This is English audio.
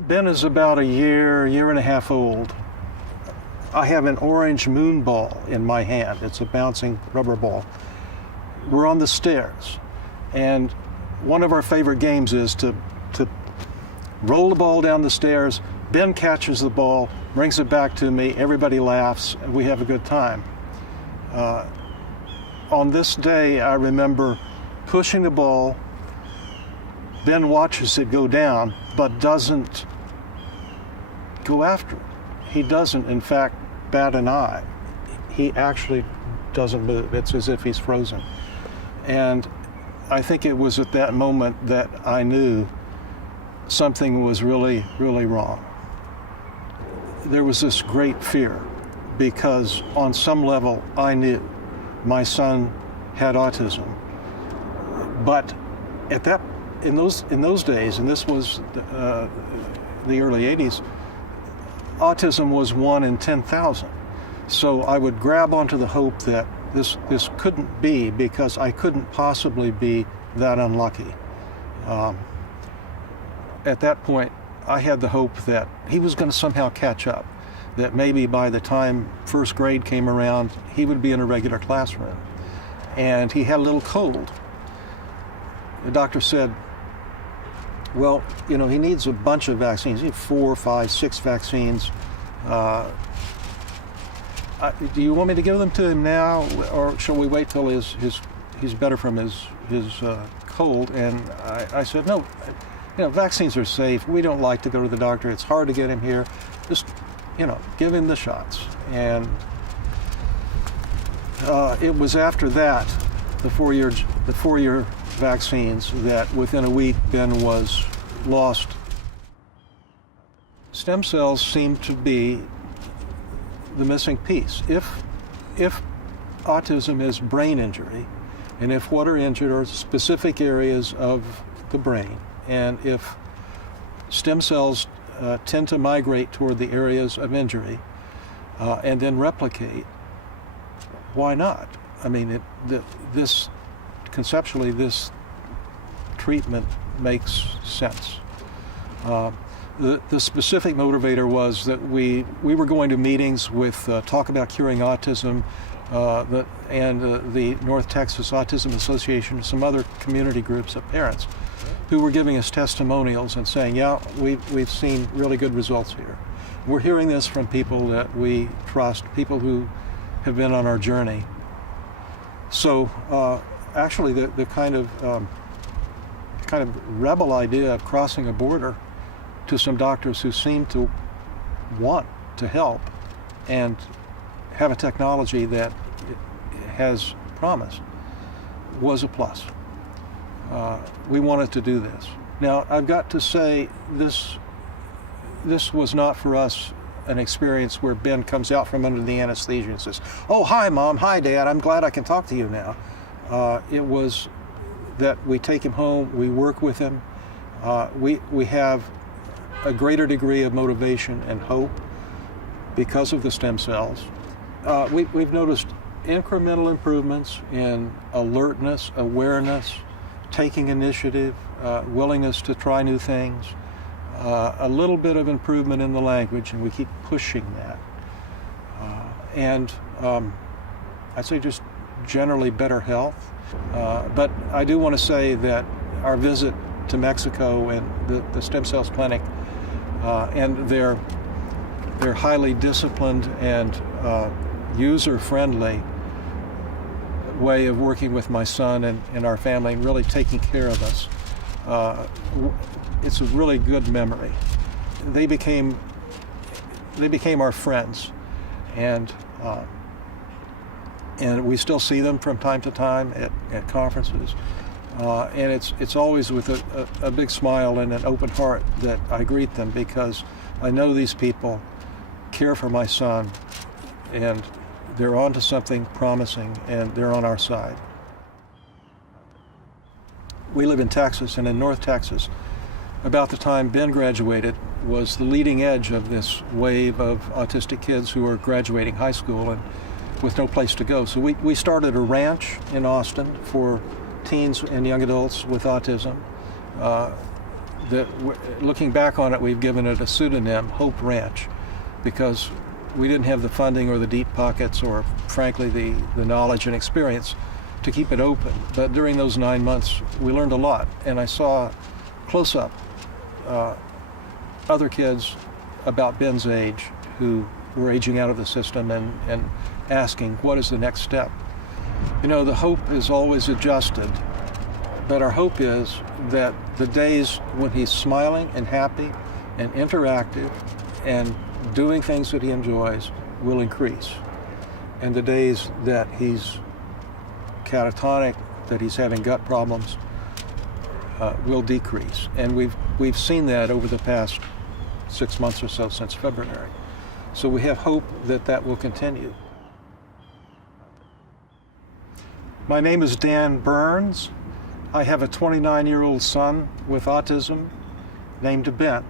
Ben is about a year and a half old. I have an orange moon ball in my hand. It's a bouncing rubber ball. We're on the stairs, and one of our favorite games is to roll the ball down the stairs. Ben catches the ball, brings it back to me, everybody laughs, and we have a good time. On this day, I remember pushing the ball. Ben watches it go down, but doesn't go after it. He doesn't, in fact, bat an eye. He actually doesn't move. It's as if he's frozen. And I think it was at that moment that I knew something was really, really wrong. There was this great fear because on some level I knew my son had autism. But in those days, and this was the early 80s, autism was 1 in 10,000. So I would grab onto the hope that this couldn't be, because I couldn't possibly be that unlucky. At that point, I had the hope that he was going to somehow catch up, that maybe by the time first grade came around, he would be in a regular classroom. And he had a little cold. The doctor said, well, he needs a bunch of vaccines. He needs 4, 5, 6 vaccines. Do you want me to give them to him now, or shall we wait till he's better from his cold? And I said, no, vaccines are safe. We don't like to go to the doctor. It's hard to get him here. Just, give him the shots. And it was after that, the four-year vaccines, that within a week Ben was lost. Stem cells seem to be the missing piece. If autism is brain injury, and if what are injured are specific areas of the brain, and if stem cells tend to migrate toward the areas of injury and then replicate, why not? I mean, conceptually, this treatment makes sense. The specific motivator was that we were going to meetings with Talk About Curing Autism and the North Texas Autism Association, and some other community groups of parents who were giving us testimonials and saying, yeah, we've seen really good results here. We're hearing this from people that we trust, people who have been on our journey. So actually the kind of rebel idea of crossing a border to some doctors who seem to want to help and have a technology that has promise was a plus. We wanted to do this. Now, I've got to say, this was not for us an experience where Ben comes out from under the anesthesia and says, oh, hi, Mom, hi, Dad, I'm glad I can talk to you now. It was that we take him home, we work with him, we have a greater degree of motivation and hope because of the stem cells. We've noticed incremental improvements in alertness, awareness, taking initiative, willingness to try new things, a little bit of improvement in the language, and we keep pushing that. And I'd say just generally better health. But I do want to say that our visit to Mexico and the stem cells clinic and their highly disciplined and user-friendly way of working with my son and our family, and really taking care of us, it's a really good memory. They became our friends, and we still see them from time to time at conferences. And it's always with a big smile and an open heart that I greet them, because I know these people care for my son, and they're on to something promising, and they're on our side. We live in Texas, and in North Texas, about the time Ben graduated, was the leading edge of this wave of autistic kids who are graduating high school and with no place to go. So we started a ranch in Austin for teens and young adults with autism. looking back on it, we've given it a pseudonym, Hope Ranch, because we didn't have the funding or the deep pockets or, frankly, the knowledge and experience to keep it open. But during those 9 months, we learned a lot, and I saw close up other kids about Ben's age who were aging out of the system and asking, what is the next step? You know, the hope is always adjusted, but our hope is that the days when he's smiling and happy and interactive and doing things that he enjoys will increase. And the days that he's catatonic, that he's having gut problems, will decrease. And we've seen that over the past 6 months or so since February. So we have hope that that will continue. My name is Dan Burns. I have a 29-year-old son with autism named Ben.